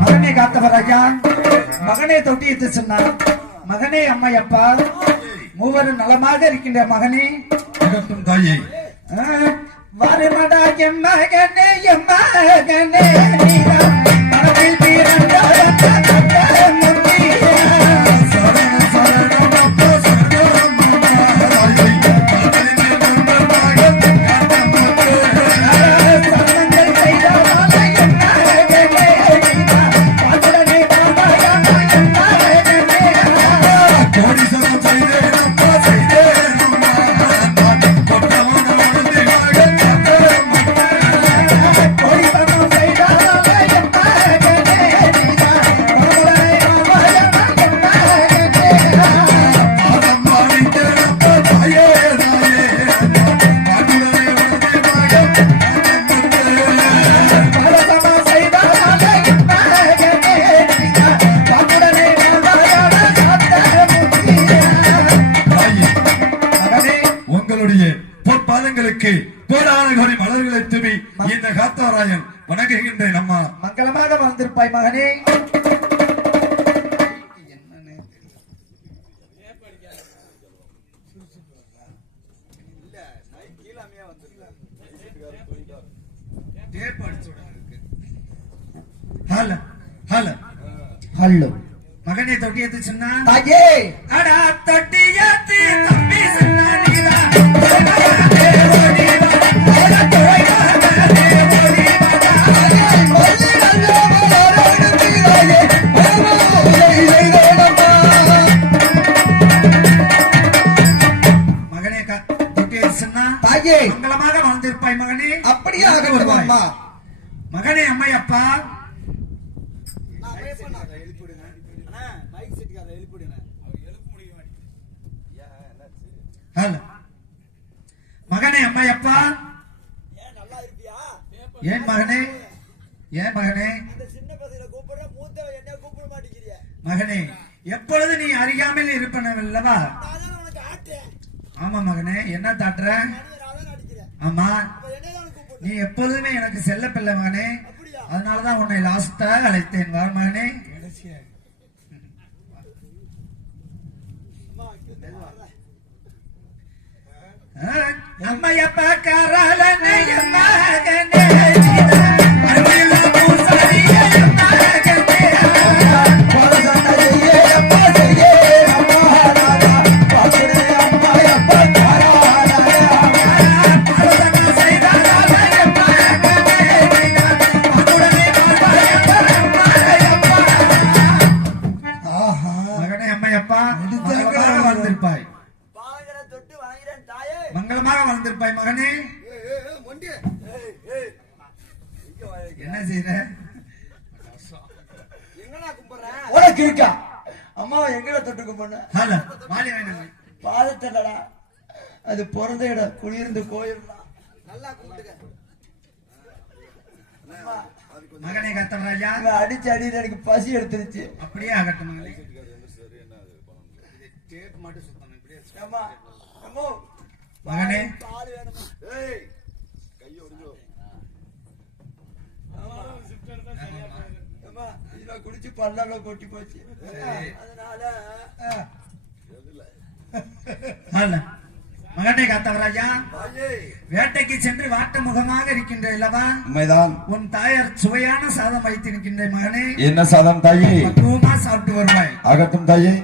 மகனே காத்தவர் ஐயா மகனே சொன்னார் மகனே அம்மையப்பா. மூவரும் நலமாக இருக்கின்ற மகனே. தாயே. பொற்பாதங்களுக்கு கோடான கோடி மலர்களை தூவி இந்த காத்தாராயன் வணங்குகின்றேன் அம்மா. மங்களமாக வந்திருப்பாய் மகனே. ஹல ஹல. ஹலோ. மகனே தொட்டி சொன்னா? தாயே. அடா தொட்டி ஏத்து தம்பி சொன்னா நீதான். தாயே மங்களமாக வாழ்ந்திருப்பாய் மகனே. அப்படியே ஆகட்டும் அம்மா மகனே அம்மையப்பா. ஹல மகனே அம்மையப்பா. ஏன் மகனே? ஏன் மகனே? மகனே எப்பொழுது நீ அறியாமல் இருப்பனவல்லவா? ஆமா மகனே என்ன தாட்டுற? ஆமா நீ எப்பொழுதுமே எனக்கு செல்ல பிள்ளை மகனே. அதனாலதான் உன்னை லாஸ்டா அழைத்தேன் வா மகனே. காராலனே என் மகனே? பாதத்தடா அது பிறந்த இடம் குளிர்ந்து கோயில்லாம் மகனே கத்தவராஜா அடிச்சு அடிச்சு எனக்கு பசி எடுத்துருச்சு. அப்படியே ஆகட்டும் மகனே அம்மோ. மகனே பால் வேணுமா அம்மா இதுல குடிச்சு பல்லால கொட்டி போச்சு. அதனால மகனே கத்தவராஜா வேட்டைக்கு சென்று வாட்ட முகமாக இருக்கின்ற இல்லவா? உண்மைதான். உன் தாயார் சுவையான சாதம் வைத்திருக்கின்ற மகனே. என்ன சாதம் தாயே? பக்குவமா சாப்பிட்டு வருவாய். ஆகட்டும் தாயே.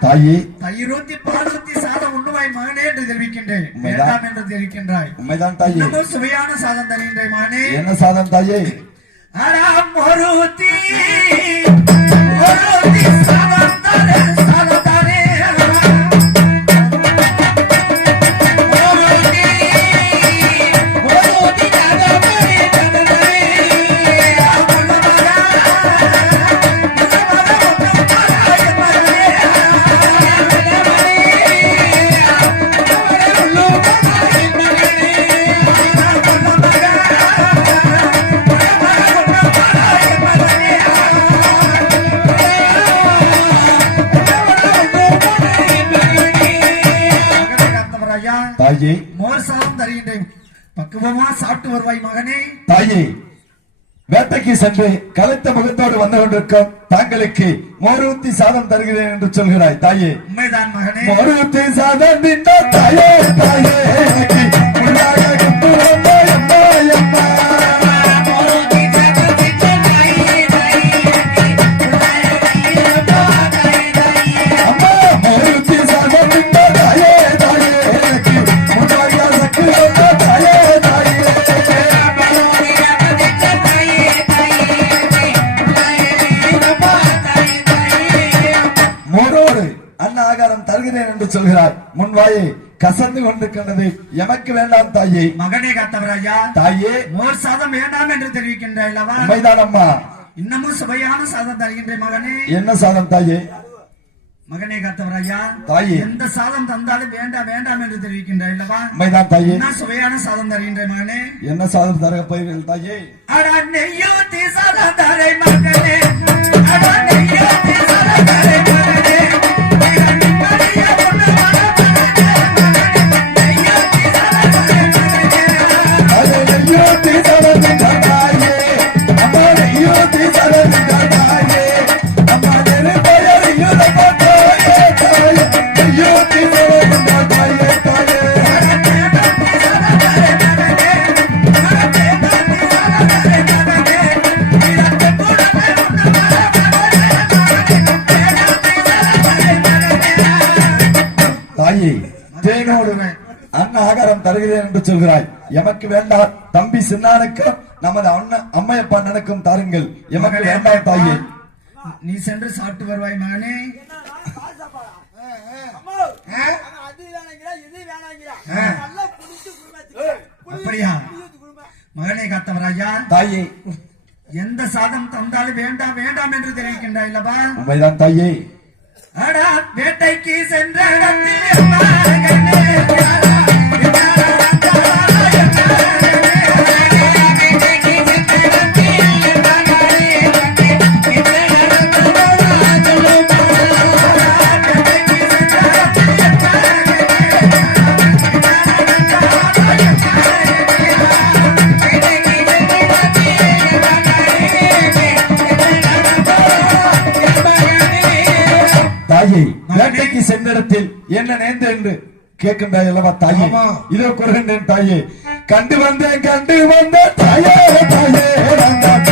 தாயே தயிரூத்தி பாலூத்தி சாதம் உண்ணுவாய் மகனே என்று தெரிவிக்கின்றேன். வேண்டாம் என்று தெரிவிக்கின்றாய் உண்மைதான் தாயே. சுவையான சாதம் மகனே. என்ன சாதம் தாயே? சாதம் வருவாய் மகனே. தாயே வேட்டைக்கு சென்று கலைத்த முகத்தோடு வந்து கொண்டிருக்கும் தாங்களுக்கு மோரூத்தி சாதம் தருகிறேன் என்று சொல்கிறாய். தாயே உண்மைதான் மகனே. மோரூத்தி சாதம் தாயே தாயே. கசந்து கொண்டிருக்கின்றது. எமக்கு வேண்டாம் தாயே. மகனே காத்தவர் ஐயா தாயே. மோர் சாதம் வேண்டாம் என்று அம்மா இன்னமும் சுவையான சாதம் தருகின்றேன் மகனே. என்ன சாதம் தாயே? மகனே காத்தவர் ஐயா தாயே. எந்த சாதம் தந்தாலும் வேண்டாம் வேண்டாம் என்று தெரிவிக்கின்றாய் அல்லவா உண்மைதான் தாயே. என்ன சுவையான சாதம் தருகின்றேன் மகனே? என்ன சாதம் தர போகிறீர்கள் தாயே? அடா நெய்யூத்தி சாதம் தரை மகனே. எமக்கு வேண்டாம். தம்பி சின்னானுக்கும் நமது அண்ணன் அம்மையப்பா நனக்கும் தாருங்கள். எமக்கு வேண்டாம் தாயே. நீ சென்று சாப்பிட்டு வருவாய் மகனே. அப்படியா? மகனே காத்தவராயா? தாயே. எந்த சாதம் தந்தாலும் வேண்டாம் வேண்டாம் என்று தெரிவிக்கின்றாய் அல்லவா உண்மைதான் தாயே. அடா வேட்டைக்கு சென்ற தாயே வேட்டைக்கு சென்ற இடத்தில் என்ன நேர்ந்த என்று கேட்கின்றாய் அல்லவா தாயே. இதோ குறைகின்றேன் தாயே கண்டு வந்தேன் கண்டு வந்த தாயே தாயே வந்தார்.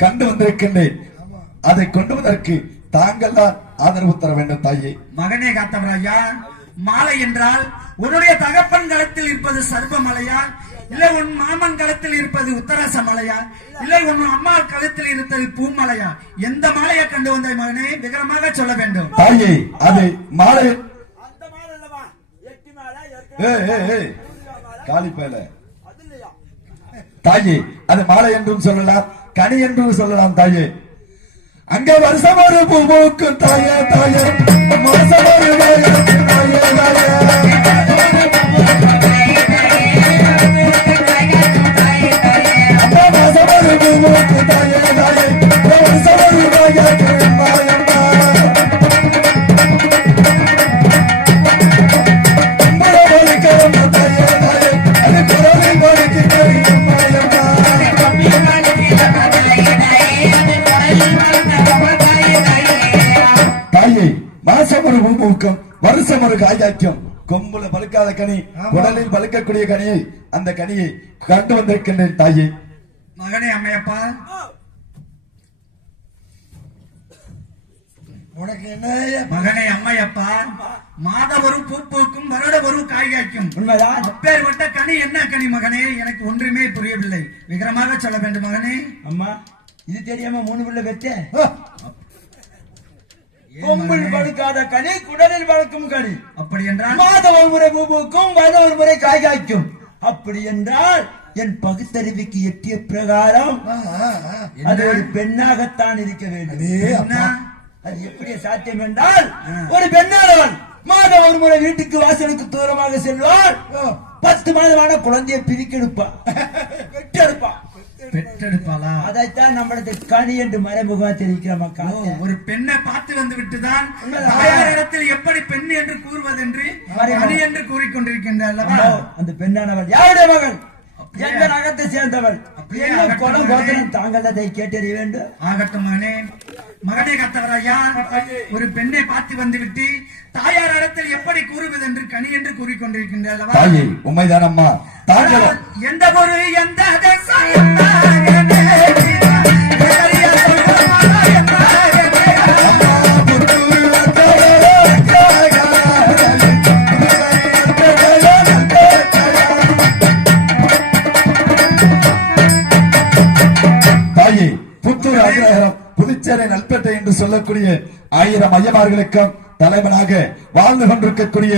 கண்டு வந்திருக்கின்றேன். அதை கொண்டு வதற்கு தாங்கள் தான் ஆதரவு தர வேண்டும் தாயே. மகனே காத்தவராயா மாலை என்றால் உன்னுடைய தகப்பன் களத்தில் இருப்பது சர்வ மலையா? இல்லை உன் மாமன் களத்தில் இருப்பது உத்தரச மலையா? இல்லை உன் அம்மா களத்தில் இருப்பது பூமலையா? எந்த மாலையை கண்டு வந்தாய் மகனே? விவரமாக சொல்ல வேண்டும். தாயே அது மாலை. காலி இல்லையா? தாயே அது மாலை என்றும் சொல்லலாம். கனி என்று சொல்லலாம் தாயே. அங்க வருஷம் ஒரு பூ பூக்கும் தாயே. தாயே மாசம் தாயே தாயே. அம்மா மாசம் தாயே தாயே. பூக்கும் தாயே தாயே ஒரு காய்காய்க்கும் கொம்புல பழுக்காத கனி குடலில் பழுக்கக்கூடிய கனியை அந்த கனியை கண்டு வந்திருக்கின்றேன் தாயே. மகனே அம்மையப்பா. உனக்கு என்ன மகனே அம்மையப்பா. மாத ஒரு பூ பூக்கும் வருட ஒரு காய் காய்க்கும் உண்மைதான். அப்பேற்பட்ட கனி என்ன கனி மகனே? எனக்கு ஒன்றுமே புரியவில்லை. விகரமாக சொல்ல வேண்டும் மகனே. அம்மா இது தெரியாம மூணு பிள்ளை பெற்ற கொம்பில்? படுக்காத கனி குடலில் படுக்கும் கனி. அப்படி என்றால்? மாதம் ஒரு முறை பூ பூக்கும் வருடம் ஒரு முறை காய் காய்க்கும். அப்படி என்றால் என் பகுத்தறிவுக்கு எட்டிய பிரகாரம் அது ஒரு பெண்ணாகத்தான் இருக்க வேண்டும்? அது எப்படி சாத்தியம் என்றால் ஒரு பெண்ணானவள் மாதம் ஒரு முறை வீட்டுக்கு வாசலுக்கு தூரமாக செல்வாள் பத்து மாதமான குழந்தையை பிரிக்கெடுப்பா. பெற்றெடுப்பா பெற்றெடுப்பாளா? அதைத்தான் நம்மளது கனி என்று மறைமுகமா தெரிவிக்கிற மக்கள் ஒரு பெண்ணை பார்த்து வந்து விட்டுதான். தாயாரிடத்தில் எப்படி பெண் என்று கூறுவதென்று மறைமுகம். கனி என்று கூறிக்கொண்டிருக்கின்ற அல்லவா? அந்த பெண்ணானவள் யாருடைய மகள்? நகத்தை சேர்ந்தவள்? தாங்கள் அதை கேட்டறிய வேண்டும். ஆகட்டும் மகனே. மகனே கத்தவராயா ஒரு பெண்ணை பார்த்து வந்துவிட்டு தாயார் இடத்தில் எப்படி கூறுவது என்று கனி என்று கூறிக்கொண்டிருக்கின்ற அல்லவா? தாயே உண்மைதான் அம்மா. தாங்கள் எந்த ஒரு எந்த சொல்லக்கூடிய ஆயிரம் ஐயமார்களுக்கும் தலைவனாக வாழ்ந்து கொண்டிருக்கக்கூடிய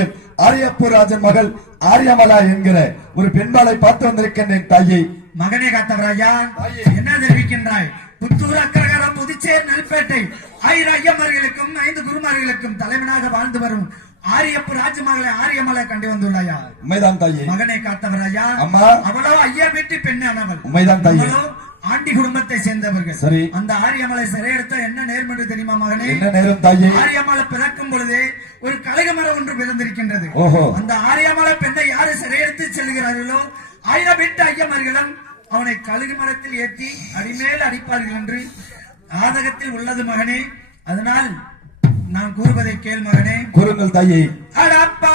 ஆரியப்பூர் ராஜன் மகள் ஆரியமலா என்கிற ஒரு பெண்பாளை பார்த்து வந்திருக்கின்றேன் தாயே. மகனே காத்தவராயா என்ன தெரிவிக்கின்றாய்? புத்தூர் அக்கரகரம் புதுச்சேரி நெல்பேட்டை. ஆயிரம் ஐயமார்களுக்கும் ஐந்து குருமார்களுக்கும் தலைவனாக வாழ்ந்து வரும் ஆரியப்பு ராஜமகளை ஆரியமலை கண்டு வந்துள்ளாயா? உண்மைதான் தாயே. மகனை காத்தவராயா அம்மா. அவளோ ஐயா வீட்டு பெண்ணானவள். உண்மைதான் தாயே. ஆண்டி குடும்பத்தை சேர்ந்தவர்கள். சரி. அந்த ஆரியமலை சிறையெடுத்த என்ன நேர்மன்று தெரியுமா மகனே? என்ன நேரம் தாயே? ஆரியமலை பிறக்கும் பொழுது ஒரு கழுக மரம் ஒன்று பிறந்திருக்கின்றது. அந்த ஆரியமலை பெண்ணை யாரு சிறையெடுத்து செல்கிறார்களோ ஆயிரம் வீட்டு ஐயமர்களும் அவனை கழுகு மரத்தில் ஏற்றி அடிமேல் அடிப்பார்கள் என்று ஆதகத்தில் உள்ளது மகனே. அதனால் நான் கூறுவதை கேள் மகனே. கூறுங்கள் தாயே. அடப்பா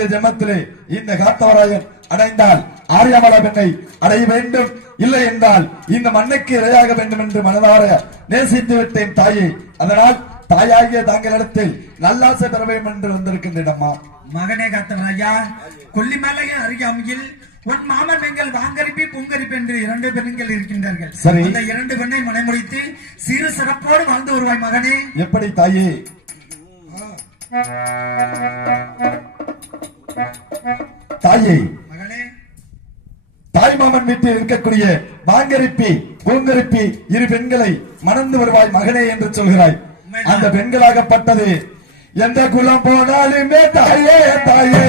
இந்த ஜெமத்திலே இந்த காத்தவராயன் அடைந்தால் ஆரியமலா பெண்ணை அடைய வேண்டும். இல்லை என்றால் இந்த மண்ணுக்கு இரையாக வேண்டும் என்று மனதார நேசித்து விட்டேன் தாயே. அதனால் தாயாகிய தாங்களிடத்தில் நல்லாசை பெற வேண்டும் என்று வந்திருக்கின்றேன் அம்மா மகனே காத்தவராயா கொல்லிமலைய அருகாமையில் உன் மாமன் பெண்கள் வாங்கரிப்பி பூங்கரிப்பு என்று இரண்டு பெண்கள் இருக்கின்றார்கள். சரி. அந்த இரண்டு பெண்ணை மனைமுடித்து சிறு சிறப்போடு வாழ்ந்து வருவாய் மகனே. எப்படி தாயே? தாயே மகனே தாய் மாமன் வீட்டில் இருக்கக்கூடிய வாங்கரிப்பி பூங்கரிப்பி இரு பெண்களை மணந்து வருவாய் மகனே என்று சொல்கிறாய். அந்த பெண்களாகப்பட்டது எந்த குலம் போனாலுமே தாயே தாயே.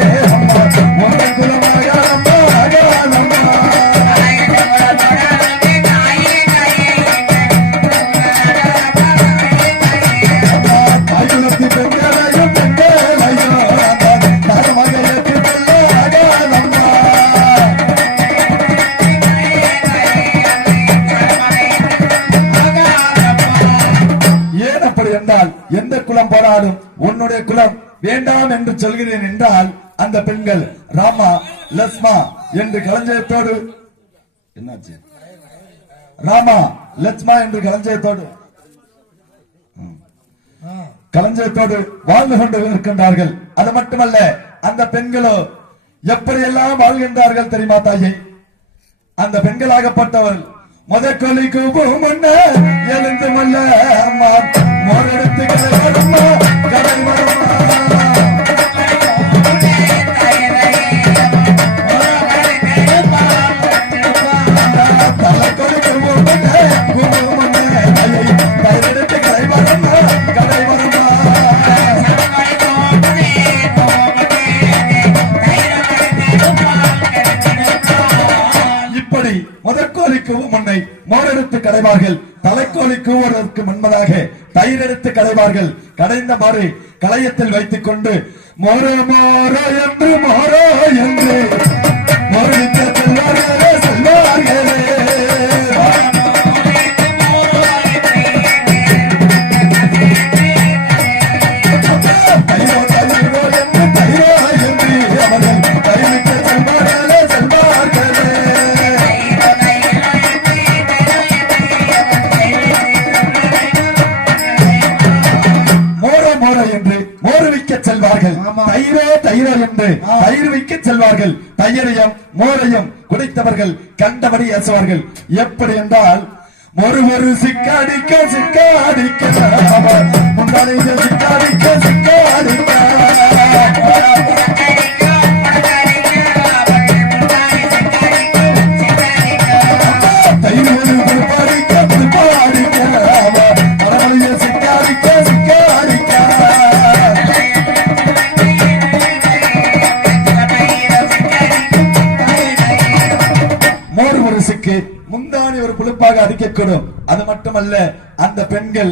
வேண்டாம் சொல்கிறேன் என்றால் அந்த பெண்கள் ராமா லஸ்மா என்று கலஞ்சயத்தோடு என்னாச்சு? ராமா லட்சுமா என்று கலஞ்சயத்தோடு கலஞ்சயத்தோடு வாழ்ந்து கொண்டு இருக்கின்றார்கள் அது மட்டுமல்ல அந்த பெண்களோ எப்படியெல்லாம் வாழ்கின்றார்கள் தெரியுமா தாயை? அந்த பெண்களாகப்பட்டவர் முதற்கொலி கூப்பும் எழுந்து மல்ல அம்மா மோரெடுத்து கடை வருமா? கடை வருமா முதற்கோலி மண்ணை முன்னை மோரெடுத்து கடைவார்கள் தலைக்கோலி கூவுவதற்கு முன்பதாக தயிர் எடுத்து கடைவார்கள் கடைந்த மாறு களையத்தில் வைத்துக் கொண்டு மொர மாற என்று மோரோ என்று கொண்டு தயிர் வைக்க செல்வார்கள். தயிரையும் மோரையும் குடைத்தவர்கள் கண்டபடி ஏசுவார்கள். எப்படி என்றால் ஒரு ஒரு சிக்காடிக்க சிக்காடிக்க. இருக்கணும். அது மட்டுமல்ல அந்த பெண்கள்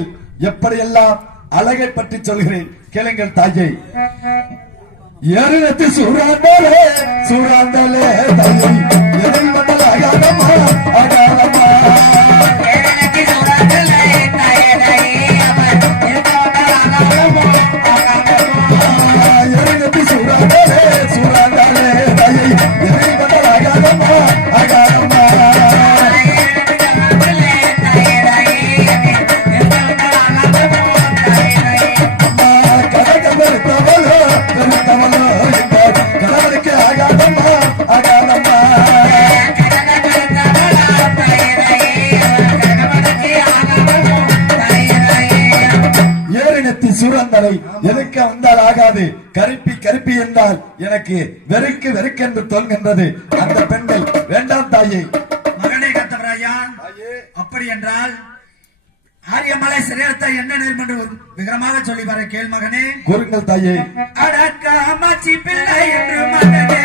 எப்படியெல்லாம் அழகை பற்றி சொல்கிறேன் கேளுங்கள் தாயை. எருத்து சூறாந்தாலே சூறாந்தாலே தாயை. எதை வந்தால் அகாதமா அகாதமா எனக்கு வெறுக்கு வெறுக்கென்று தோன்கின்றது அந்த பெண்கள் வேண்டாம் தாயே மகனே கத்தவராயா அப்படி என்றால் ஆரியமலை சிறையத்தை என்ன நேர்ம என்று ஒரு விவரமாக சொல்லி வர கேள் மகனே. கூறுங்கள் தாயே. அடக்காமச்சி பிள்ளை என்று மகனே.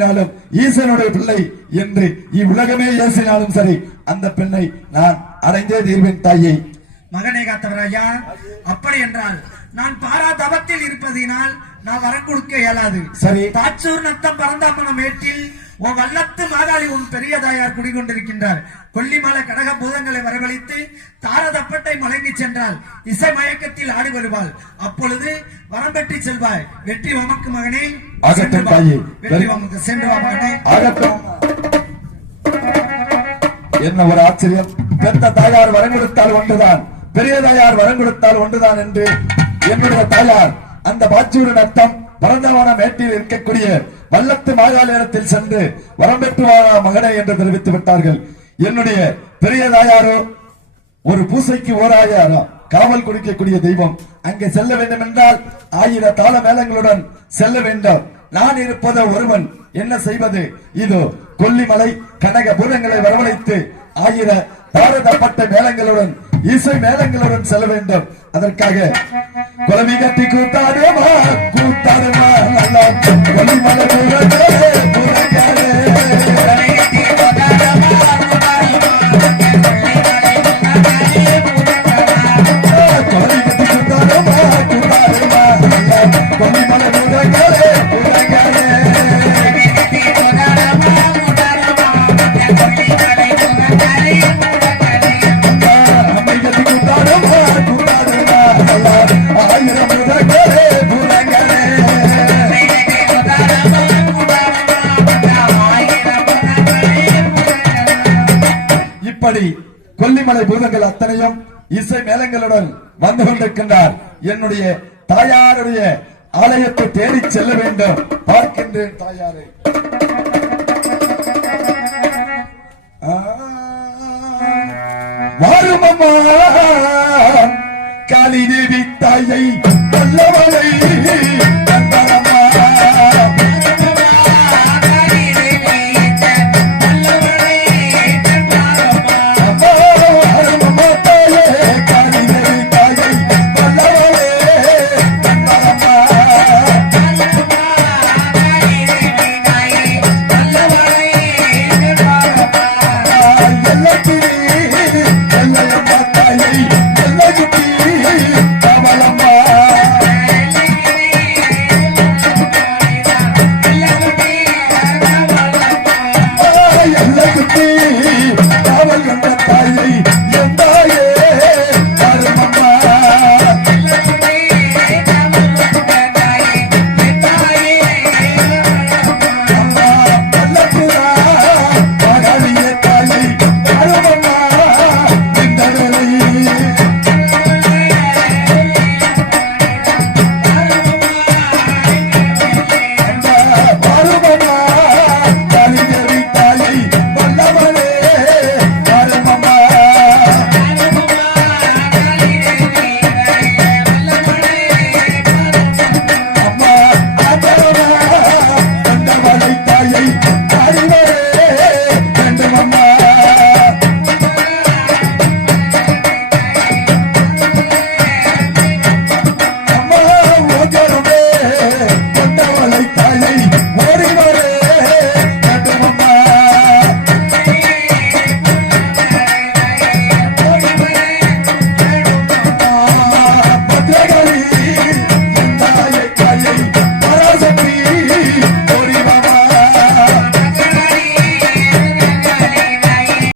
கண்டவர்கள் ஏசினாலும் ஈசனுடைய பிள்ளை என்று இவ்வுலகமே ஏசினாலும் சரி அந்த பெண்ணை நான் அடைந்தே தீர்வேன் தாயை. மகனே காத்தவராயா அப்படி என்றால் நான் பாரா தவத்தில் இருப்பதினால் நான் வரம் கொடுக்க இயலாது. சரி. தாச்சூர் நத்தம் பரந்தாமணம் மேட்டில் உன் வல்லத்து மாதாளி உன் பெரிய தாயார் குடிகொண்டிருக்கின்றார். கொல்லிமலை கடக பூதங்களை வரவழைத்து தாரதப்பட்டை மலங்கி சென்றால் இசை மயக்கத்தில் ஆடி வருவாள். அப்பொழுது வரம் பெற்றி செல்வாய். வெற்றி உமக்கு மகனே. வெற்றி உமக்கு. சென்று வா மகனே. என்ன ஒரு ஆச்சரியம். பெத்த தாயார் வரம் கொடுத்தால் ஒன்றுதான். பெரிய தாயார் வரம் கொடுத்தால் ஒன்றுதான் என்று என்னுடைய தாயார் அந்த பாச்சியுடன் அர்த்தம் பரந்தவான மேட்டில் இருக்கக்கூடிய வல்லத்து மாகாளத்தில் சென்று வரம் பெற்று வா மகனே என்று தெரிவித்து விட்டார்கள். என்னுடைய பெரிய தாயாரோ ஒரு பூசைக்கு ஓர் காவல் கொடுக்கக்கூடிய தெய்வம் அங்கே செல்ல வேண்டும் என்றால் ஆயிர தாள மேளங்களுடன் செல்ல வேண்டும். நான் இருப்பத ஒருவன் என்ன செய்வது? இதோ கொல்லிமலை கனக பூரங்களை வரவழைத்து ஆயிர பாரதப்பட்ட மேளங்களுடன் இசை மேளங்களுடன் செல்ல வேண்டும். அதற்காக குலவி கட்டி கூத்தாடுமா ஏலங்களுடன் வந்து கொண்டிருக்கின்றார். என்னுடைய தாயாருடைய ஆலயத்தை தேடி செல்ல வேண்டும். பார்க்கின்றேன் தாயாரை. வாருமம்மா காளி தேவி தாயை நல்லவளை